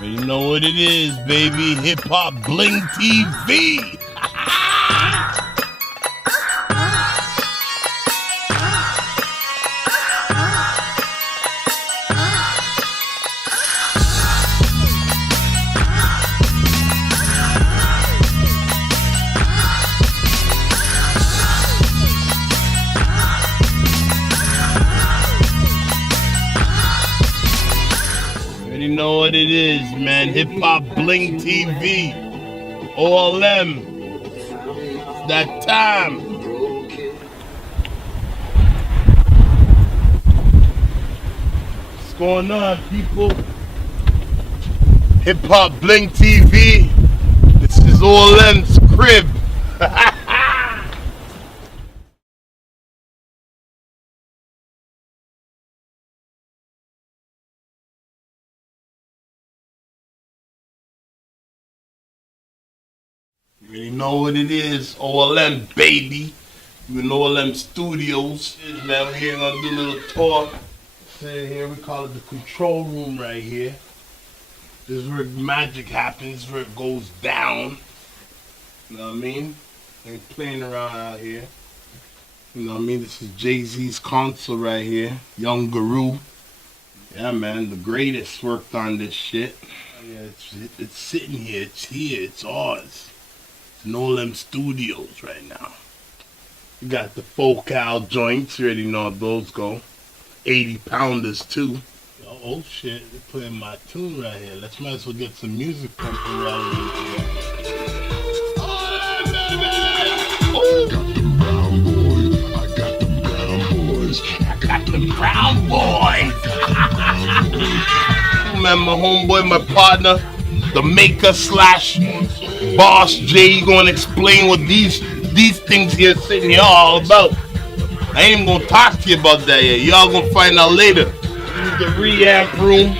You know what it is, baby. Hip Hop Bling TV. You know what it is, man. Hip Hop Bling TV. OLM. It's that time. What's going on, people? Hip Hop Bling TV. This is OLM's crib. You know what it is, OLM baby. You know OLM Studios. Man, we're here gonna do a little tour. Say here, we call it the control room right here. This is where magic happens, where it goes down. You know what I mean? Ain't playing around out here. You know what I mean? This is Jay-Z's console right here. Young Guru. Yeah, man, the greatest worked on this shit. Yeah, it's sitting here, it's ours. It's OLM Studios right now. You got the focal joints, you already know how those go. 80 pounders too. Oh shit, they're playing my tune right here. Let's might as well get some music pumping right here. Oh, got them brown boys. I got them brown boys. I got them brown boys. Man, my homeboy, my partner, the maker slash boss Jay, gonna explain what these things here sitting here all about. I ain't even gonna talk to you about that yet. Y'all gonna find out later. This is the reamp room.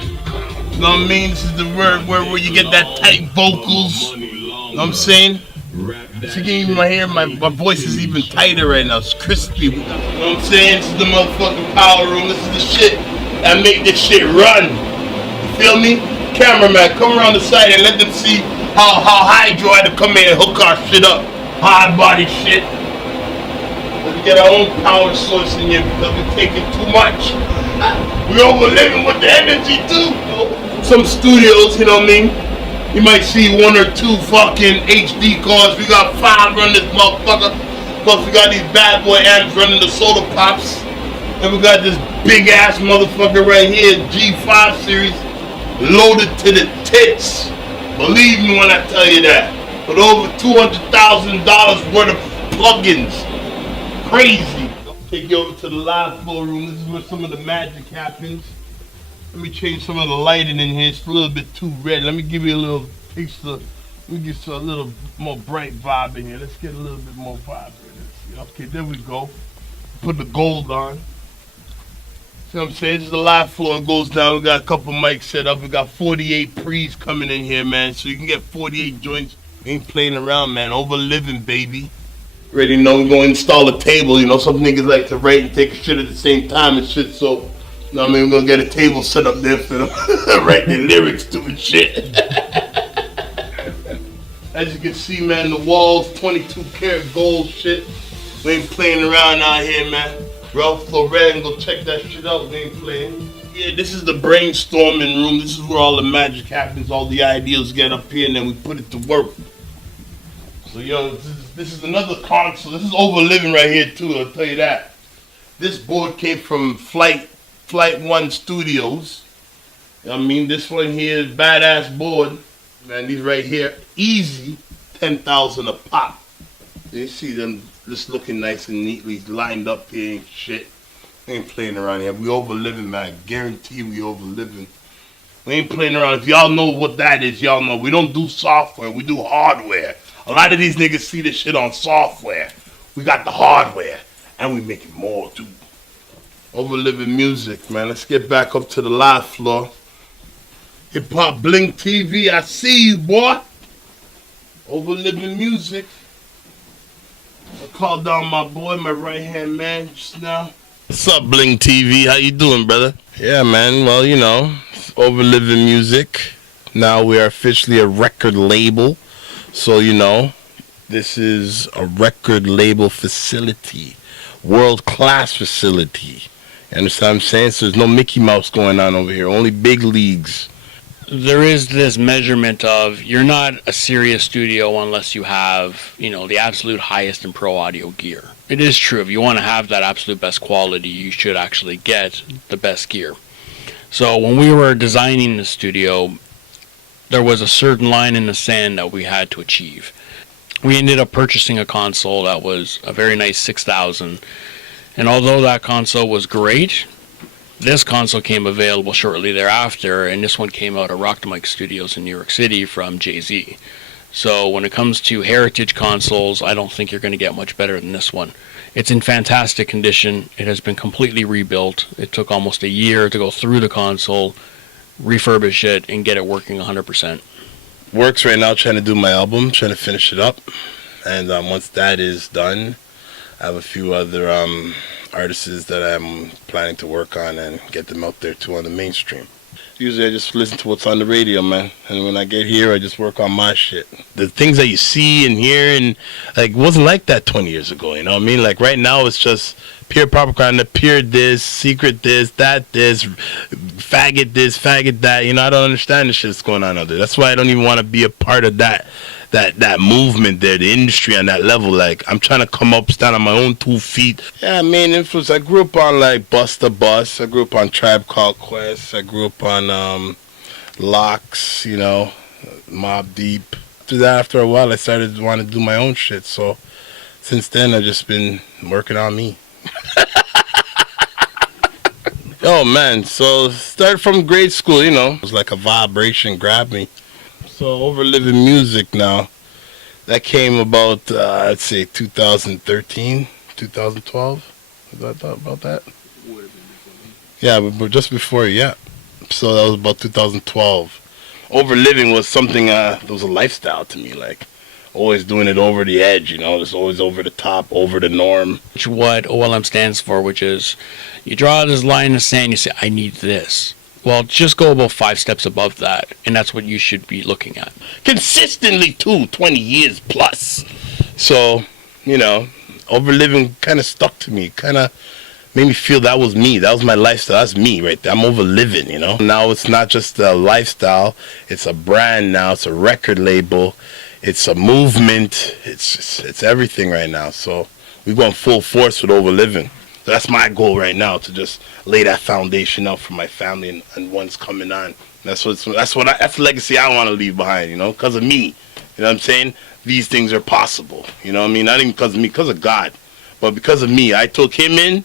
You know what I mean? This is the where you get that tight vocals. You know what I'm saying? So you can even hear my voice is even tighter right now. It's crispy. You know what I'm saying? This is the motherfucking power room. This is the shit that make this shit run. You feel me? Cameraman, come around the side and let them see how Hydro had to come in and hook our shit up. Hard body shit. Let's get our own power source in here because we're taking too much. We're overliving with the energy too. Some studios, you know what I mean? You might see one or two fucking HD cars. We got 5 running this motherfucker. Plus we got these bad boy amps running the soda pops. And we got this big ass motherfucker right here, G5 series, loaded to the tits. Believe me when I tell you that. With over $200,000 worth of plugins. Crazy. I'll take you over to the live floor room. This is where some of the magic happens. Let me change some of the lighting in here. It's a little bit too red. Let me give you a little taste of, let me get a little more bright vibe in here. Let's get a little bit more vibe in this. Okay, there we go. Put the gold on. See what I'm saying? This is the live floor. It goes down. We got a couple mics set up. We got 48 pre's coming in here, man. So you can get 48 joints. We ain't playing around, man. Over living, baby. Already know we're going to install a table. You know, some niggas like to write and take a shit at the same time and shit. So, you know what I mean? We're going to get a table set up there for them. Write their lyrics to and shit. As you can see, man, the walls, 22 karat gold shit. We ain't playing around out here, man. Ralph Lauren, go check that shit out. We ain't playing. Yeah, this is the brainstorming room. This is where all the magic happens. All the ideas get up here and then we put it to work. So, yo, this is another console. This is over living right here, too. I'll tell you that. This board came from Flight 1 Studios. You know what I mean? This one here is badass board. Man, these right here, easy, 10,000 a pop. You see them just looking nice and neatly lined up here and shit. We ain't playing around here. We over living, man. I guarantee we over living. We ain't playing around. If y'all know what that is, y'all know. We don't do software. We do hardware. A lot of these niggas see this shit on software. We got the hardware. And we making more, too. Over living music, man. Let's get back up to the live floor. Hip Hop Bling TV, I see you, boy. Over living music. I called down my boy, my right-hand man, just now. What's up, Bling TV? How you doing, brother? Yeah, man. Well, you know, over living music. Now we are officially a record label. So, this is a record label facility, world class facility. You understand what I'm saying? So there's no Mickey Mouse going on over here, only big leagues. There is this measurement of you're not a serious studio unless you have, the absolute highest in pro audio gear. It is true. If you want to have that absolute best quality, you should actually get the best gear. So when we were designing the studio, there was a certain line in the sand that we had to achieve. We ended up purchasing a console that was a very nice 6,000. And although that console was great, this console came available shortly thereafter, and this one came out of Rock the Mic Studios in New York City from Jay-Z. So when it comes to heritage consoles, I don't think you're going to get much better than this one. It's in fantastic condition. It has been completely rebuilt. It took almost a year to go through the console, refurbish it, and get it working 100%. Works right now trying to do my album, trying to finish it up. And once that is done, I have a few other artists that I'm planning to work on and get them out there too on the mainstream. Usually I just listen to what's on the radio, man. And when I get here, I just work on my shit. The things that you see and hear, and like, wasn't like that 20 years ago, you know what I mean? Like right now it's just pure propaganda, pure this, secret this, faggot this, faggot that. I don't understand the shit that's going on out there. That's why I don't even want to be a part of that movement there, the industry on that level. Like, I'm trying to come up, stand on my own 2 feet. Yeah, main influence, I grew up on like Busta Bus, I grew up on Tribe Called Quest, I grew up on Locks, Mobb Deep. After a while I started to want to do my own shit, so since then I've just been working on me. Oh man, so started from grade school, it was like a vibration grabbed me. So over living music now, that came about, I'd say 2013, 2012. Was I thought about that? Yeah, but just before, yeah. So that was about 2012. Over living was something, that was a lifestyle to me, like always doing it over the edge, just always over the top, over the norm. Which what OLM stands for, which is you draw this line in the sand, you say, I need this. Well, just go about 5 steps above that, and that's what you should be looking at. Consistently, too, 20 years plus. So, overliving kind of stuck to me, kind of made me feel that was me. That was my lifestyle. That's me right there. I'm overliving, Now it's not just a lifestyle. It's a brand now. It's a record label. It's a movement. It's everything right now. So we're going full force with overliving. So that's my goal right now, to just lay that foundation out for my family and ones coming on. That's the legacy I want to leave behind, because of me. You know what I'm saying? These things are possible. You know what I mean? Not even because of me, because of God, but because of me. I took him in,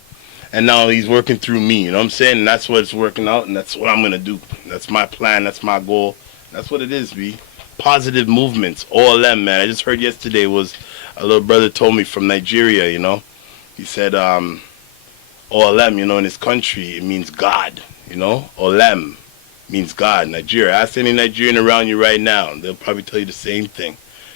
and now he's working through me. You know what I'm saying? And that's what it's working out, and that's what I'm gonna do. That's my plan. That's my goal. That's what it is, B. Positive movements. OLM, man. I just heard yesterday was a little brother told me from Nigeria. He said, OLM, in his country, it means God, Olem means God, Nigeria. Ask any Nigerian around you right now, they'll probably tell you the same thing.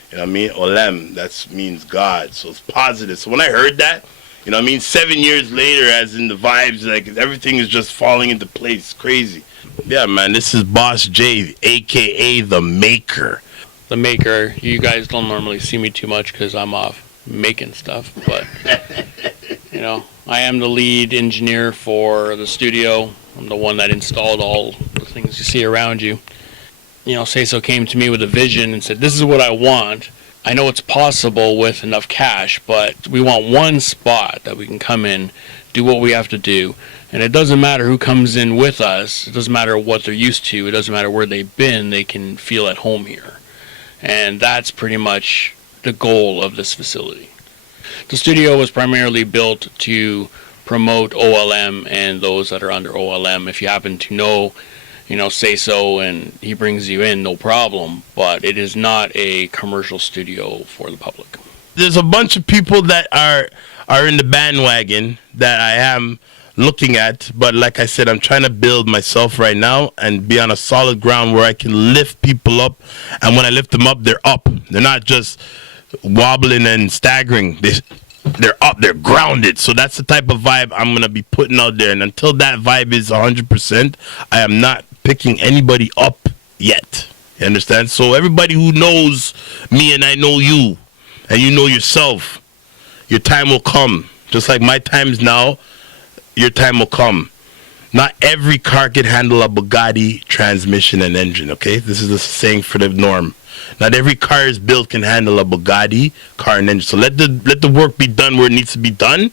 You know what I mean? Olem, that means God. So it's positive. So when I heard that, 7 years later, as in the vibes, like everything is just falling into place. Crazy. Yeah, man, this is Boss J, a.k.a. The Maker. The Maker. You guys don't normally see me too much because I'm off making stuff, but I am the lead engineer for the studio. I'm the one that installed all the things you see around you. Sayso came to me with a vision and said, this is what I want. I know it's possible with enough cash, but we want one spot that we can come in, do what we have to do. And it doesn't matter who comes in with us. It doesn't matter what they're used to. It doesn't matter where they've been. They can feel at home here. And that's pretty much the goal of this facility. The studio was primarily built to promote OLM and those that are under OLM. If you happen to know, Sayso and he brings you in, no problem. But it is not a commercial studio for the public. There's a bunch of people that are in the bandwagon that I am looking at. But like I said, I'm trying to build myself right now and be on a solid ground where I can lift people up. And when I lift them up, they're up. They're not just wobbling and staggering. They're up, they're grounded. So that's the type of vibe I'm going to be putting out there. And until that vibe is 100%, I am not picking anybody up yet. You understand? So everybody who knows me and I know you, and you know yourself, your time will come. Just like my time's now, your time will come. Not every car can handle a Bugatti transmission and engine, okay? This is the saying for the norm. Not every car is built can handle a Bugatti car and engine. So let the work be done where it needs to be done,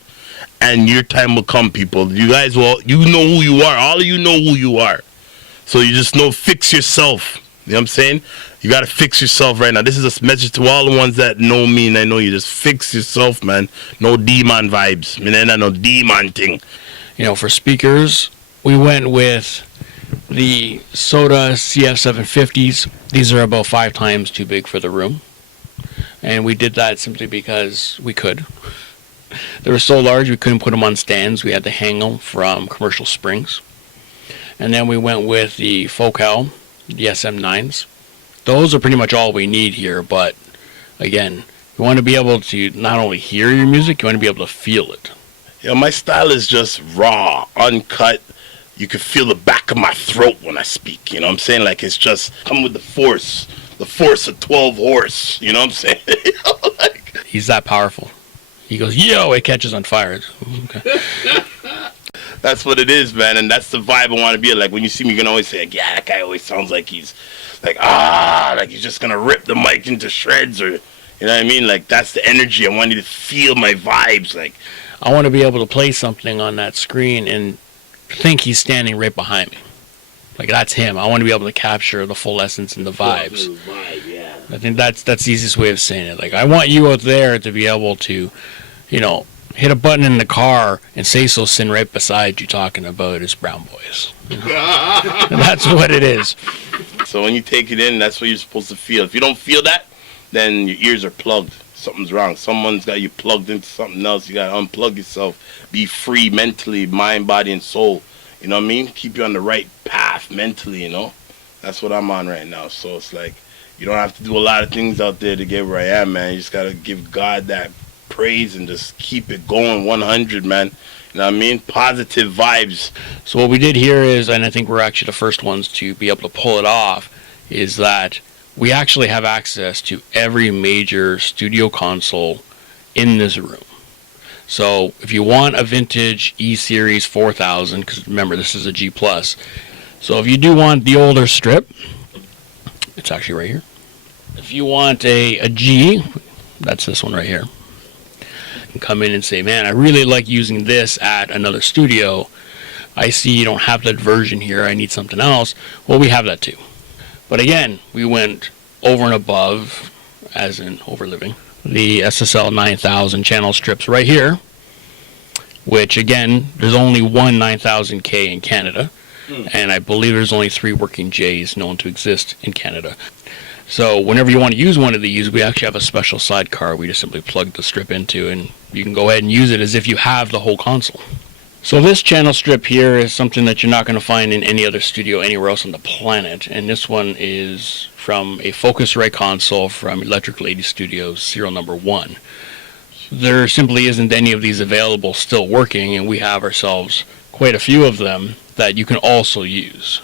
and your time will come, people. You guys will, you know who you are. All of you know who you are. So you just know, fix yourself. You know what I'm saying? You got to fix yourself right now. This is a message to all the ones that know me and I know you. Just fix yourself, man. No demon vibes. I mean, no demon thing. You know, for speakers, we went with the Soda CF750s. These are about 5 times too big for the room. And we did that simply because we could. They were so large we couldn't put them on stands. We had to hang them from Commercial Springs. And then we went with the Focal, the SM9s. Those are pretty much all we need here, but again, you want to be able to not only hear your music, you want to be able to feel it. You know, my style is just raw, uncut. You can feel the back of my throat when I speak, you know what I'm saying? Like, it's just come with the force of 12 horse, you know what I'm saying? Like, he's that powerful. He goes, yo, it catches on fire. Okay. That's what it is, man, and that's the vibe I want to be. Like, when you see me, you can always say, like, yeah, that guy always sounds like he's, like, like he's just going to rip the mic into shreds, or, you know what I mean? Like, that's the energy. I want you to feel my vibes. Like, I want to be able to play something on that screen and think he's standing right behind me. Like, that's him. I want to be able to capture the full essence and the vibes. Yeah. I think that's the easiest way of saying it. Like, I want you out there to be able to, you know, hit a button in the car and sayso sitting right beside you talking about his brown boys. You know? And that's what it is. So when you take it in, that's what you're supposed to feel. If you don't feel that, then your ears are plugged. Something's wrong. Someone's got you plugged into something else. You got to unplug yourself. Be free mentally, mind, body, and soul. You know what I mean? Keep you on the right path mentally, you know? That's what I'm on right now. So it's like, you don't have to do a lot of things out there to get where I am, man. You just got to give God that praise and just keep it going 100, man. You know what I mean? Positive vibes. So what we did here is, and I think we're actually the first ones to be able to pull it off, is that we actually have access to every major studio console in this room. So if you want a vintage E-Series 4000, because remember, this is a G+. So if you do want the older strip, it's actually right here. If you want a G, that's this one right here. You can come in and say, man, I really like using this at another studio. I see you don't have that version here. I need something else. Well, we have that too. But again, we went over and above, as in overliving, the SSL 9000 channel strips right here, which again, there's only one 9000K in Canada, and I believe there's only 3 working Js known to exist in Canada. So whenever you want to use one of these, we actually have a special sidecar we just simply plug the strip into, and you can go ahead and use it as if you have the whole console. So this channel strip here is something that you're not going to find in any other studio anywhere else on the planet, and this one is from a Focusrite console from Electric Lady Studios, serial number 1. There simply isn't any of these available still working, and we have ourselves quite a few of them that you can also use.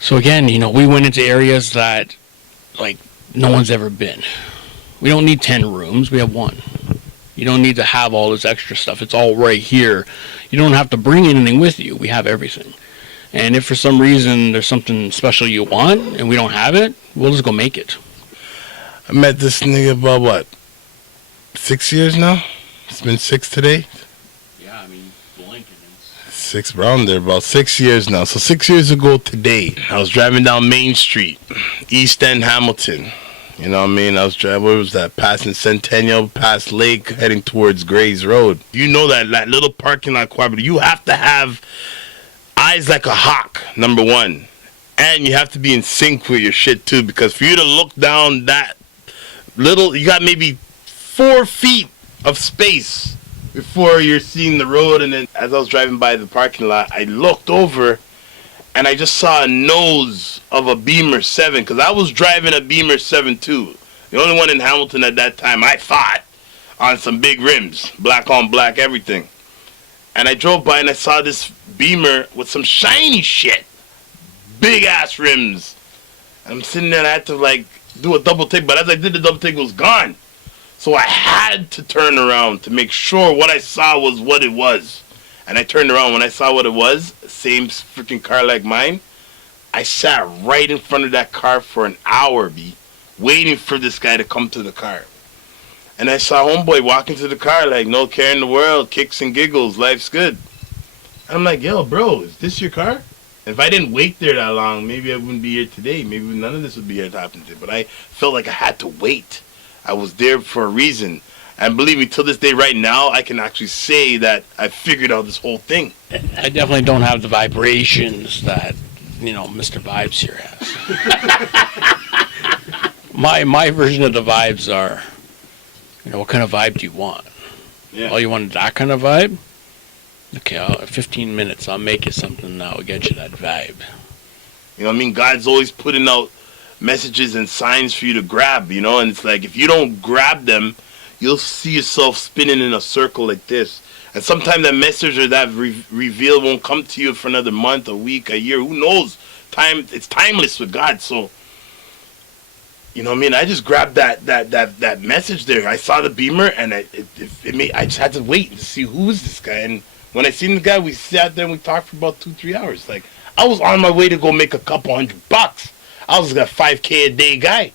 So again, you know, we went into areas that, like, no one's ever been. We don't need 10 rooms, we have 1. You don't need to have all this extra stuff. It's all right here. You don't have to bring anything with you. We have everything. And if for some reason there's something special you want and we don't have it, we'll just go make it. I met this nigga about, what, 6 years now? It's been 6 today? Yeah, I mean, blinking. 6, around there, about 6 years now. So 6 years ago today, I was driving down Main Street, East End, Hamilton. You know what I mean? I was driving, where was that? Passing Centennial, past Lake, heading towards Grays Road. You know that little parking lot quadrant. You have to have eyes like a hawk, number 1. And you have to be in sync with your shit, too. Because for you to look down that little, you got maybe 4 feet of space before you're seeing the road. And then as I was driving by the parking lot, I looked over and I just saw a nose of a Beamer 7, because I was driving a Beamer 7 too. The only one in Hamilton at that time, I thought, on some big rims, black on black, everything. And I drove by and I saw this Beamer with some shiny shit, big ass rims. I'm sitting there and I had to like do a double take, but as I did the double take, it was gone. So I had to turn around to make sure what I saw was what it was. And I turned around. When I saw what it was, same freaking car like mine, I sat right in front of that car for an hour, B, waiting for this guy to come to the car. And I saw homeboy walking to the car like, no care in the world, kicks and giggles, life's good. And I'm like, yo, bro, is this your car? If I didn't wait there that long, maybe I wouldn't be here today. Maybe none of this would be here happening today. But I felt like I had to wait. I was there for a reason. And believe me, till this day right now, I can actually say that I figured out this whole thing. I definitely don't have the vibrations that, Mr. Vibes here has. My version of the vibes are, what kind of vibe do you want? Yeah. Oh, you want that kind of vibe? Okay, 15 minutes, I'll make you something that will get you that vibe. You know what I mean? God's always putting out messages and signs for you to grab, and it's like if you don't grab them, you'll see yourself spinning in a circle like this. And sometimes that message or that reveal won't come to you for another month, a week, a year. Who knows? It's timeless with God. So, you know what I mean? I just grabbed that message there. I saw the beamer, and I just had to wait to see who is this guy. And when I seen the guy, we sat there and we talked for about 2-3 hours. Like, I was on my way to go make a couple $100. I was a $5K a day guy.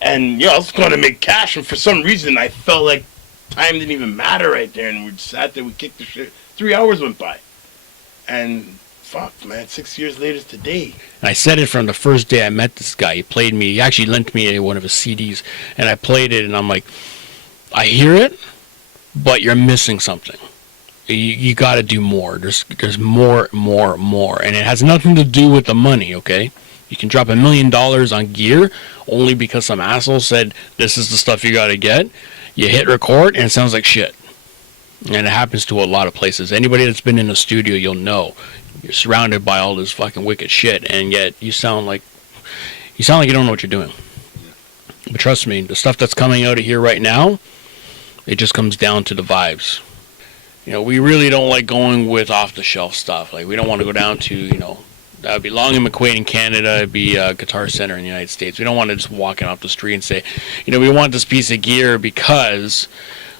And, I was going to make cash. And for some reason, I felt like time didn't even matter right there. And we sat there, we kicked the shit. 3 hours went by. And, fuck, man, 6 years later today. And I said it from the first day I met this guy. He actually lent me one of his CDs. And I played it, and I'm like, I hear it, but you're missing something. You got to do more. There's more. And it has nothing to do with the money, okay? You can drop $1 million on gear only because some asshole said this is the stuff you got to get. You hit record and it sounds like shit. And it happens to a lot of places. Anybody that's been in a studio, you'll know. You're surrounded by all this fucking wicked shit, and yet you sound like you don't know what you're doing. But trust me, the stuff that's coming out of here right now, it just comes down to the vibes. We really don't like going with off-the-shelf stuff. Like, we don't want to go down to, that would be Long and McQuaid in Canada. It'd be Guitar Center in the United States. We don't want to just walk off the street and say, we want this piece of gear because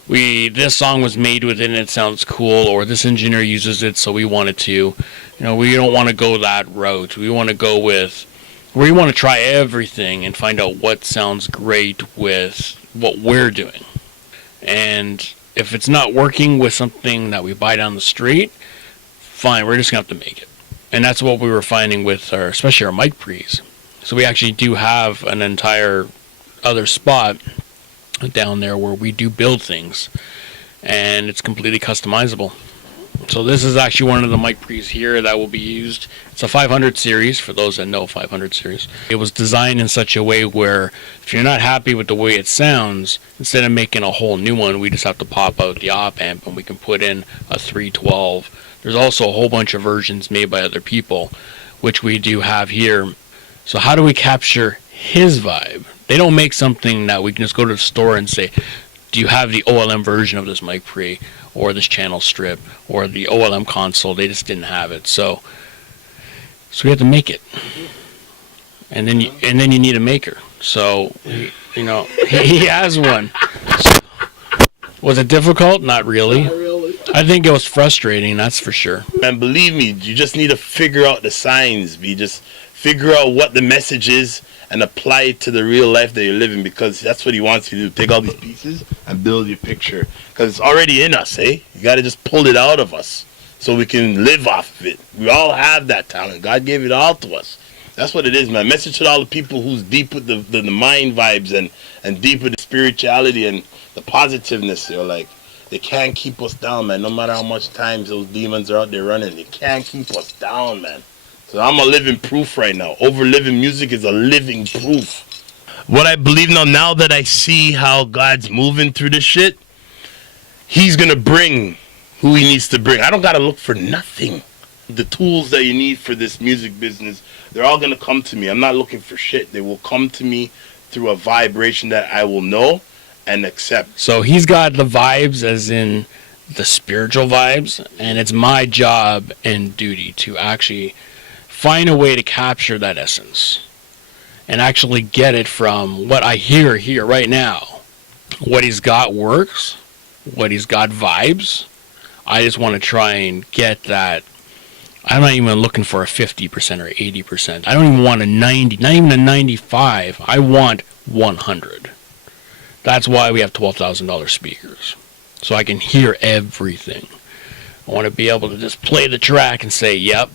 this song was made with it and it sounds cool, or this engineer uses it, so we want it to. We don't want to go that route. We want to go with, we want to try everything and find out what sounds great with what we're doing. And if it's not working with something that we buy down the street, fine, we're just going to have to make it. And that's what we were finding with especially our mic pre's. So we actually do have an entire other spot down there where we do build things. And it's completely customizable. So this is actually one of the mic pre's here that will be used. It's a 500 series, for those that know 500 series. It was designed in such a way where if you're not happy with the way it sounds, instead of making a whole new one, we just have to pop out the op amp and we can put in a 312. There's also a whole bunch of versions made by other people, which we do have here. So how do we capture his vibe? They don't make something that we can just go to the store and say, do you have the OLM version of this mic pre, or this channel strip, or the OLM console? They just didn't have it. So we had to make it. And then you need a maker. So, he has one. Was it difficult? Not really. I think it was frustrating, that's for sure. Man, believe me, you just need to figure out the signs, B. Just figure out what the message is and apply it to the real life that you're living, because that's what he wants you to do. Take all these pieces and build your picture, because it's already in us, eh? You got to just pull it out of us so we can live off of it. We all have that talent. God gave it all to us. That's what it is, man. Message to all the people who's deep with the mind vibes and deep with the spirituality and the positiveness. Like, they can't keep us down, man. No matter how much times those demons are out there running, they can't keep us down, man. So I'm a living proof right now. Over living music is a living proof. What I believe now that I see how God's moving through this shit, he's going to bring who he needs to bring. I don't got to look for nothing. The tools that you need for this music business, they're all going to come to me. I'm not looking for shit. They will come to me through a vibration that I will know and accept. So he's got the vibes, as in the spiritual vibes, and it's my job and duty to actually find a way to capture that essence and actually get it from what I hear here right now. What he's got works, what he's got vibes. I just want to try and get that. I'm not even looking for a 50% or 80%. I don't even want a 90, not even a 95. I want 100. That's why we have $12,000 speakers. So I can hear everything. I want to be able to just play the track and say, yep.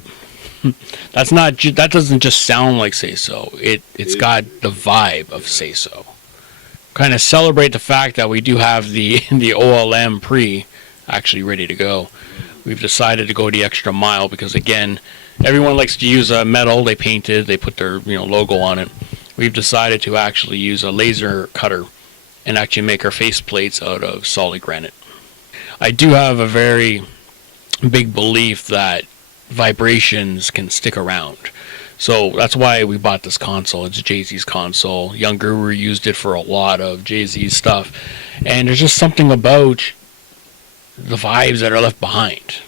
That doesn't just sound like sayso. It's got the vibe of sayso. Kind of celebrate the fact that we do have the OLM pre actually ready to go. We've decided to go the extra mile because, again, everyone likes to use a metal. They paint it, they put their logo on it. We've decided to actually use a laser cutter and actually make our face plates out of solid granite. I do have a very big belief that vibrations can stick around. So that's why we bought this console. It's Jay-Z's console. Young Guru used it for a lot of Jay-Z's stuff. And there's just something about the vibes that are left behind.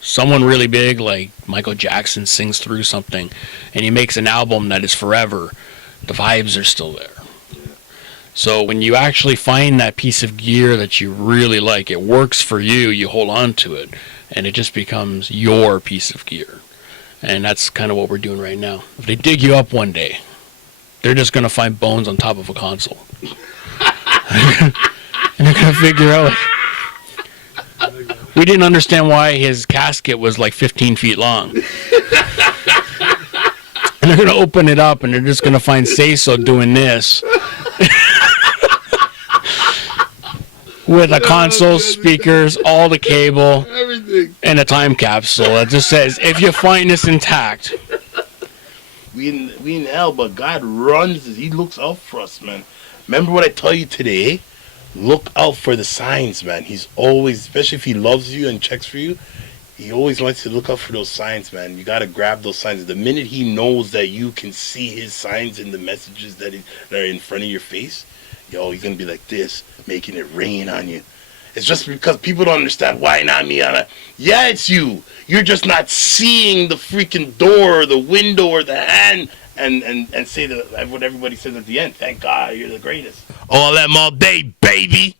Someone really big like Michael Jackson sings through something and he makes an album that is forever. The vibes are still there. So when you actually find that piece of gear that you really like, it works for you, you hold on to it, and it just becomes your piece of gear. And that's kind of what we're doing right now. If they dig you up one day, they're just going to find bones on top of a console. And they're going to figure out, we didn't understand why his casket was like 15 feet long. And they're going to open it up and they're just going to find sayso doing this. With a console, speakers, all the cable, everything, and a time capsule that just says, if you find this intact. We in hell, but God runs. He looks out for us, man. Remember what I tell you today? Look out for the signs, man. He's always, especially if he loves you and checks for you, he always wants you to look out for those signs, man. You got to grab those signs. The minute he knows that you can see his signs in the messages that are in front of your face, yo, he's going to be like this, making it rain on you. It's just because people don't understand. Why not me? Yeah, it's you. You're just not seeing the freaking door or the window or the hand and say what everybody says at the end. Thank God, you're the greatest. All them all day, baby.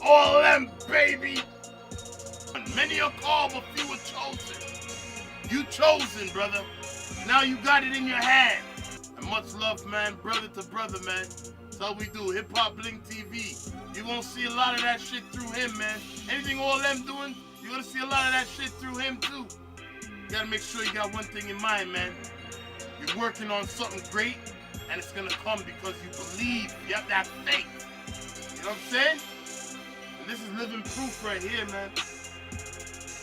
All them, baby. Many are called, but few are chosen. You chosen, brother. Now you got it in your hand. And much love, man, brother to brother, man. That's how we do. Hip Hop Blink TV. You're gonna see a lot of that shit through him, man. Anything all them doing, you're gonna see a lot of that shit through him too. You gotta make sure you got one thing in mind, man. You're working on something great, and it's gonna come because you believe. You have that faith. You know what I'm saying? And this is living proof right here, man.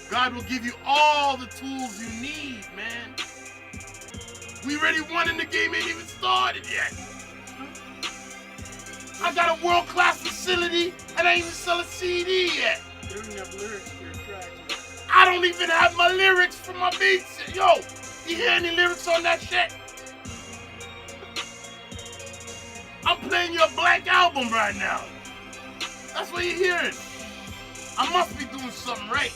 God will give you all the tools you need, man. We already won and the game ain't even started yet. I got a world-class facility and I ain't even sell a CD yet. You don't even have lyrics for your track. I don't even have my lyrics for my beats. Yo, you hear any lyrics on that shit? I'm playing you a blank album right now. That's what you're hearing. I must be doing something right.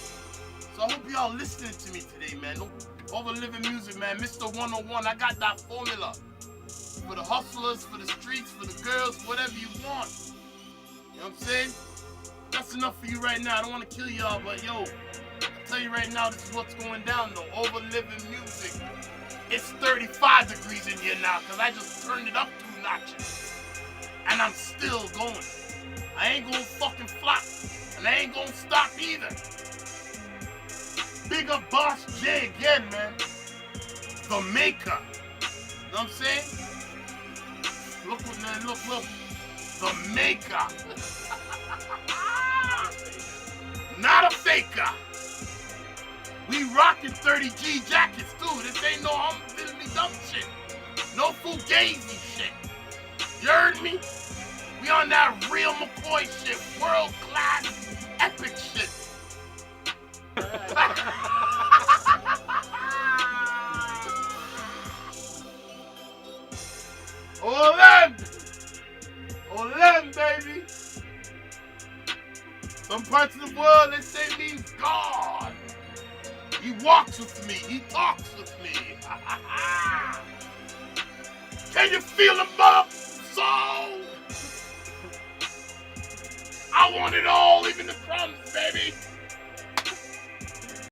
So I hope y'all listening to me today, man. Over living music, man. Mr. 101, I got that formula. For the hustlers, for the streets, for the girls, whatever you want. You know what I'm saying? That's enough for you right now. I don't want to kill y'all, but yo, I tell you right now, this is what's going down though. Over living music. It's 35 degrees in here now, because I just turned it up 2 notches. And I'm still going. I ain't gonna fucking flop. And I ain't gonna stop either. Big up Boss J again, man. The maker. You know what I'm saying? Look what, man, look. The maker. Not a faker. We rocking 30G jackets too. This ain't no diddly dumb shit. No fugazi shit. You heard me? We on that real McCoy shit. World class epic shit. Olen! Olen, baby! Some parts of the world, they say means God. He walks with me. He talks with me. Can you feel the mother soul? I want it all, even the crumbs, baby.